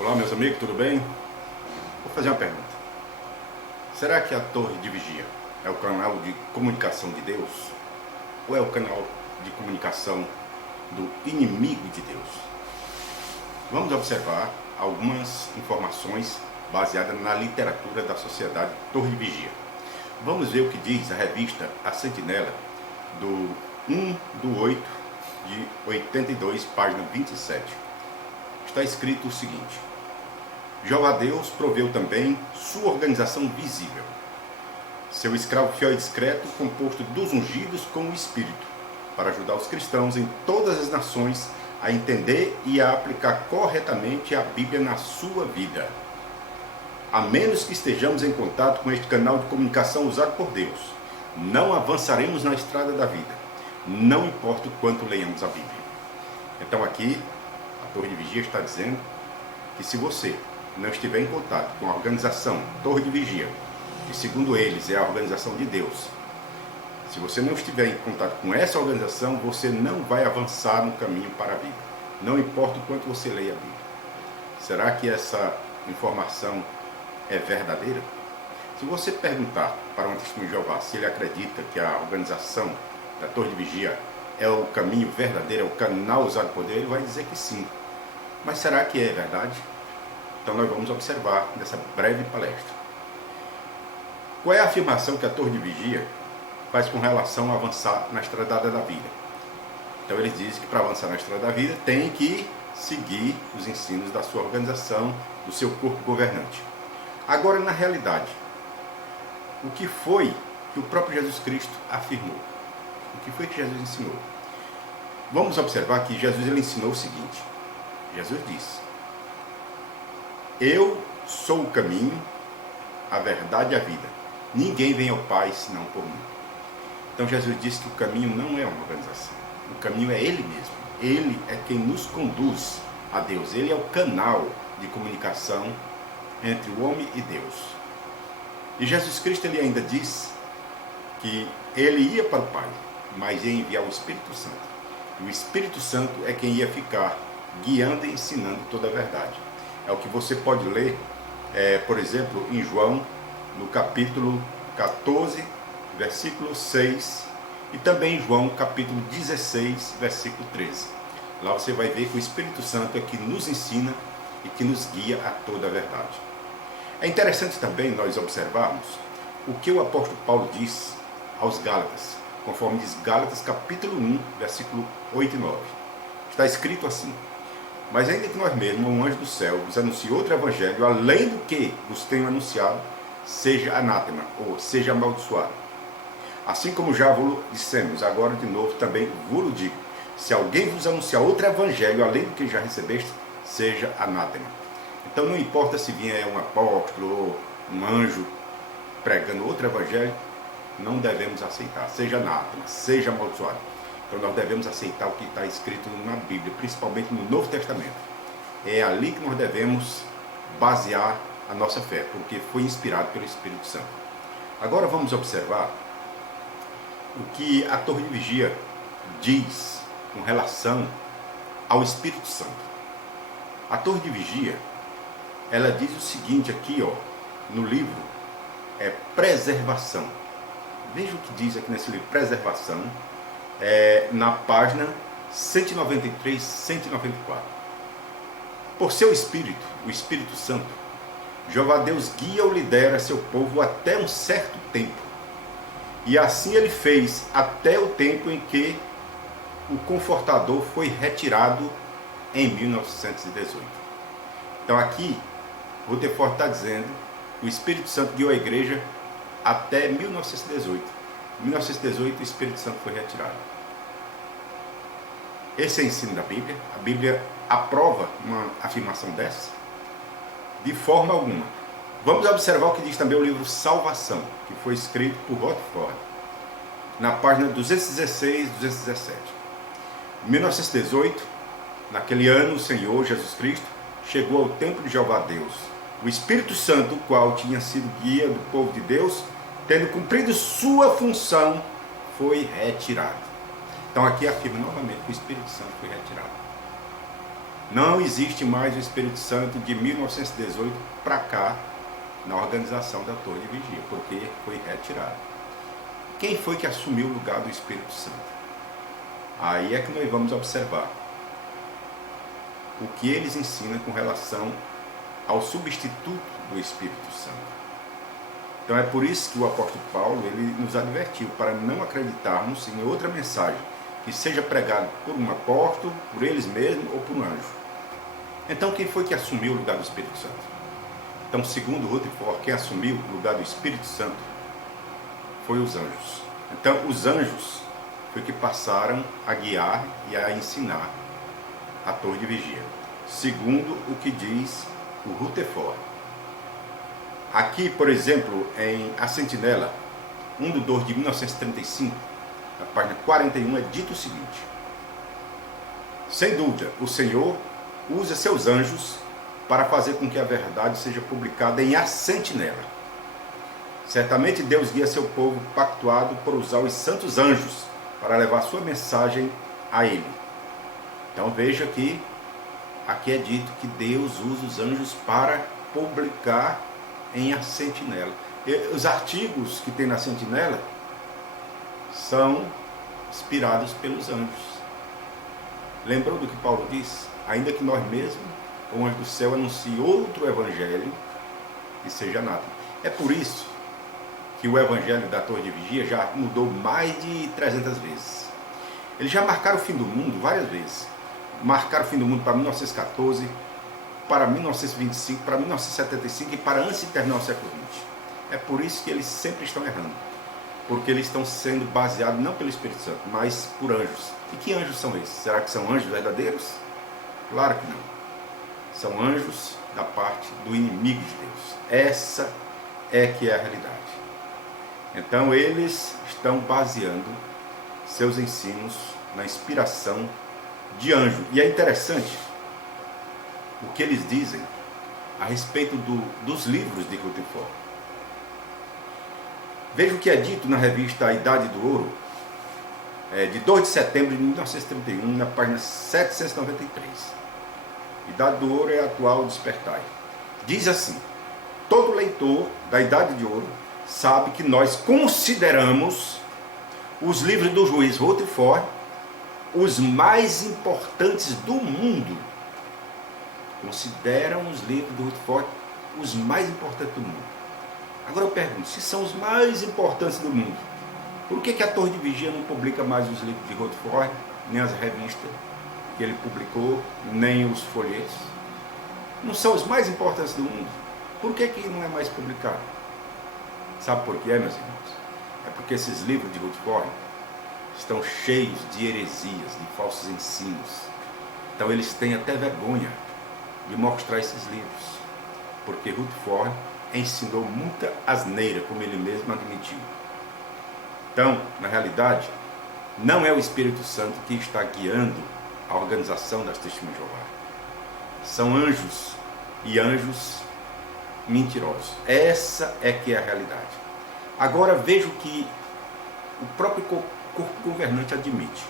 Olá, meus amigos, tudo bem? Vou fazer uma pergunta. Será que a Torre de Vigia é o canal de comunicação de Deus? Ou é o canal de comunicação do inimigo de Deus? Vamos observar algumas informações baseadas na literatura da Sociedade Torre de Vigia. Vamos ver o que diz a revista A Sentinela, do 1/8 de 82, página 27. Está escrito o seguinte: Jeová Deus proveu também sua organização visível, seu escravo fiel e discreto, composto dos ungidos com o Espírito, para ajudar os cristãos em todas as nações a entender e a aplicar corretamente a Bíblia na sua vida. A menos que estejamos em contato com este canal de comunicação usado por Deus, não avançaremos na estrada da vida, não importa o quanto leiamos a Bíblia. Então aqui, a Torre de Vigia está dizendo que se você não estiver em contato com a organização Torre de Vigia, que segundo eles é a organização de Deus, se você não estiver em contato com essa organização, você não vai avançar no caminho para a vida, não importa o quanto você leia a Bíblia. Será que essa informação é verdadeira? Se você perguntar para um testemunho de Jeová se ele acredita que a organização da Torre de Vigia é o caminho verdadeiro, é o canal usado por Deus, ele vai dizer que sim. Mas será que é verdade? Então nós vamos observar nessa breve palestra. Qual é a afirmação que a Torre de Vigia faz com relação a avançar na estrada da vida? Então eles dizem que para avançar na estrada da vida tem que seguir os ensinos da sua organização, do seu corpo governante. Agora, na realidade, o que foi que o próprio Jesus Cristo afirmou? O que foi que Jesus ensinou? Vamos observar que Jesus ele ensinou o seguinte. Jesus disse: eu sou o caminho, a verdade e a vida. Ninguém vem ao Pai senão por mim. Então Jesus disse que o caminho não é uma organização. O caminho é Ele mesmo. Ele é quem nos conduz a Deus. Ele é o canal de comunicação entre o homem e Deus. E Jesus Cristo ele ainda diz que ele ia para o Pai, mas ia enviar o Espírito Santo. E o Espírito Santo é quem ia ficar guiando e ensinando toda a verdade. É o que você pode ler, por exemplo, em João, no capítulo 14, versículo 6, e também em João, capítulo 16, versículo 13. Lá você vai ver que o Espírito Santo é que nos ensina e que nos guia a toda a verdade. É interessante também nós observarmos o que o apóstolo Paulo diz aos Gálatas, conforme diz Gálatas, capítulo 1, versículo 8 e 9. Está escrito assim: mas ainda que nós mesmos, um anjo do céu, vos anuncie outro evangelho, além do que vos tenho anunciado, seja anátema, ou seja amaldiçoado. Assim como já vos dissemos, agora de novo também vos digo: se alguém vos anunciar outro evangelho, além do que já recebeste, seja anátema. Então não importa se vier um apóstolo ou um anjo pregando outro evangelho, não devemos aceitar, seja anátema, seja amaldiçoado. Então nós devemos aceitar o que está escrito na Bíblia, principalmente no Novo Testamento. É ali que nós devemos basear a nossa fé, porque foi inspirado pelo Espírito Santo. Agora vamos observar o que a Torre de Vigia diz com relação ao Espírito Santo. A Torre de Vigia, ela diz o seguinte aqui, no livro, preservação. Veja o que diz aqui nesse livro, preservação, na página 193, 194. Por seu Espírito, o Espírito Santo, Jeová Deus guia ou lidera seu povo até um certo tempo. E assim ele fez até o tempo em que o Confortador foi retirado em 1918. Então aqui, Rutherford está dizendo que o Espírito Santo guiou a igreja até 1918. Em 1918 o Espírito Santo foi retirado. Esse é o ensino da Bíblia. A Bíblia aprova uma afirmação dessa? De forma alguma. Vamos observar o que diz também o livro Salvação, que foi escrito por Rutherford, na página 216, 217. Em 1918, naquele ano, o Senhor Jesus Cristo chegou ao templo de Jeová Deus. O Espírito Santo, o qual tinha sido guia do povo de Deus, tendo cumprido sua função, foi retirado. Então aqui afirma novamente que o Espírito Santo foi retirado. Não existe mais o Espírito Santo de 1918 para cá na organização da Torre de Vigia, porque foi retirado. Quem foi que assumiu o lugar do Espírito Santo? Aí é que nós vamos observar o que eles ensinam com relação ao substituto do Espírito Santo. Então é por isso que o apóstolo Paulo ele nos advertiu para não acreditarmos em outra mensagem que seja pregada por um apóstolo, por eles mesmos ou por um anjo. Então quem foi que assumiu o lugar do Espírito Santo? Então, segundo Rutherford, quem assumiu o lugar do Espírito Santo foi os anjos. Então os anjos foi que passaram a guiar e a ensinar a Torre de Vigia, segundo o que diz o Rutherford. Aqui, por exemplo, em A Sentinela, 1 de 2 de 1935, na página 41, é dito o seguinte: sem dúvida, o Senhor usa seus anjos para fazer com que a verdade seja publicada em A Sentinela. Certamente Deus guia seu povo pactuado por usar os santos anjos para levar sua mensagem a ele. Então veja que aqui é dito que Deus usa os anjos para publicar em A Sentinela. E os artigos que tem na Sentinela são inspirados pelos anjos. Lembrou do que Paulo diz? Ainda que nós mesmos, o anjo do céu, anuncie outro evangelho que seja nada. É por isso que o evangelho da Torre de Vigia já mudou mais de 300 vezes. Eles já marcaram o fim do mundo várias vezes. Marcaram o fim do mundo para 1914, para 1925, para 1975 e para antes de terminar o século XX. É por isso que eles sempre estão errando. Porque eles estão sendo baseados não pelo Espírito Santo, mas por anjos. E que anjos são esses? Será que são anjos verdadeiros? Claro que não. São anjos da parte do inimigo de Deus. Essa é que é a realidade. Então eles estão baseando seus ensinos na inspiração de anjo. E é interessante o que eles dizem a respeito dos livros de Rutherford. Veja o que é dito na revista A Idade do Ouro, de 2 de setembro de 1931, na página 793. Idade do Ouro é a atual Despertai. Diz assim: todo leitor da Idade de Ouro sabe que nós consideramos os livros do juiz Rutherford os mais importantes do mundo. Consideram os livros do Rutherford os mais importantes do mundo. Agora eu pergunto, se são os mais importantes do mundo, por que a Torre de Vigia não publica mais os livros de Rutherford, nem as revistas que ele publicou, nem os folhetos? Não são os mais importantes do mundo? Por que não é mais publicado? Sabe por quê, meus irmãos? É porque esses livros de Rutherford estão cheios de heresias, de falsos ensinos. Então eles têm até vergonha de mostrar esses livros, porque Rutherford ensinou muita asneira, como ele mesmo admitiu. Então, na realidade, não é o Espírito Santo que está guiando a organização das Testemunhas de Jeová. São anjos, e anjos mentirosos. Essa é que é a realidade. Agora veja o que o próprio corpo governante admite.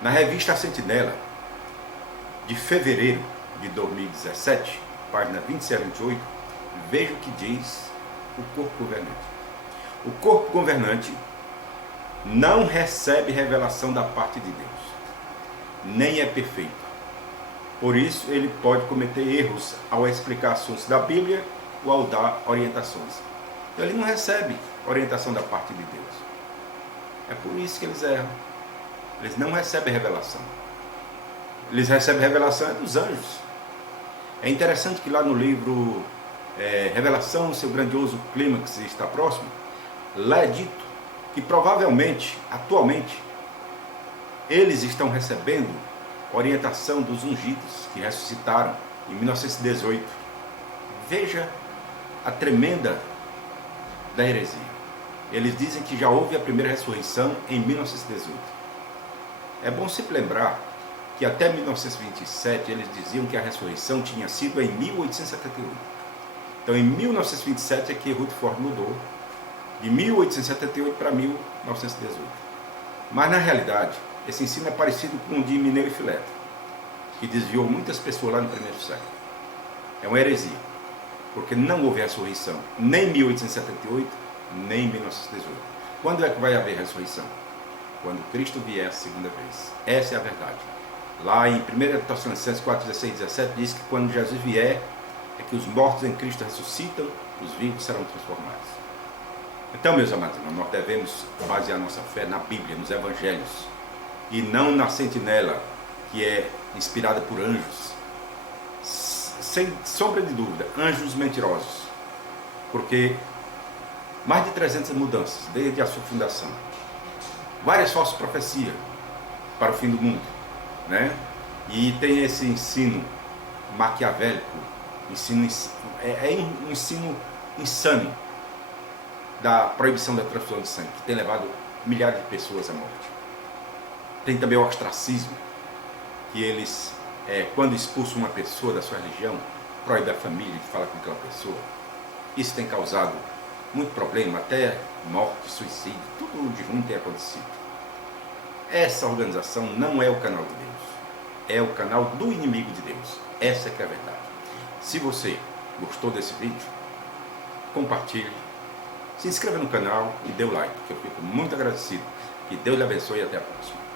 Na revista A Sentinela, de fevereiro de 2017, página 27 a 28, veja o que diz o corpo governante. O corpo governante não recebe revelação da parte de Deus, nem é perfeito. Por isso, ele pode cometer erros ao explicar assuntos da Bíblia ou ao dar orientações. Então, ele não recebe orientação da parte de Deus. É por isso que eles erram. Eles não recebem revelação. Eles recebem revelação dos anjos. É interessante que lá no livro Revelação, seu grandioso clímax está próximo, lá é dito que provavelmente, atualmente, eles estão recebendo orientação dos ungidos que ressuscitaram em 1918. Veja a tremenda da heresia. Eles dizem que já houve a primeira ressurreição em 1918. É bom se lembrar que até 1927 eles diziam que a ressurreição tinha sido em 1878. Então em 1927 é que Rutherford mudou de 1878 para 1918. Mas na realidade, esse ensino é parecido com o de Mineu e Fileto. que desviou muitas pessoas lá no primeiro século. É uma heresia, porque não houve ressurreição, nem em 1878, nem em 1918. Quando é que vai haver ressurreição? Quando Cristo vier a segunda vez. Essa é a verdade. Lá em 1 Tessalonicenses 4, 16 e 17 diz que quando Jesus vier, é que os mortos em Cristo ressuscitam, os vivos serão transformados. Então, meus amados irmãos, nós devemos basear nossa fé na Bíblia, nos Evangelhos, e não na sentinela, que é inspirada por anjos. Sem sombra de dúvida, anjos mentirosos. Porque mais de 300 mudanças, desde a sua fundação. Várias falsas profecias para o fim do mundo, né? E tem esse ensino maquiavélico, um ensino insano da proibição da transfusão de sangue, que tem levado milhares de pessoas à morte. Tem também o ostracismo, que eles, quando expulsam uma pessoa da sua religião, proíbe a família de falar com aquela pessoa. Isso tem causado muito problema, até morte, suicídio, tudo de ruim tem acontecido. Essa organização não é o canal de Deus, é o canal do inimigo de Deus. Essa que é a verdade. Se você gostou desse vídeo, compartilhe, se inscreva no canal e dê o like, que eu fico muito agradecido. Que Deus lhe abençoe e até a próxima.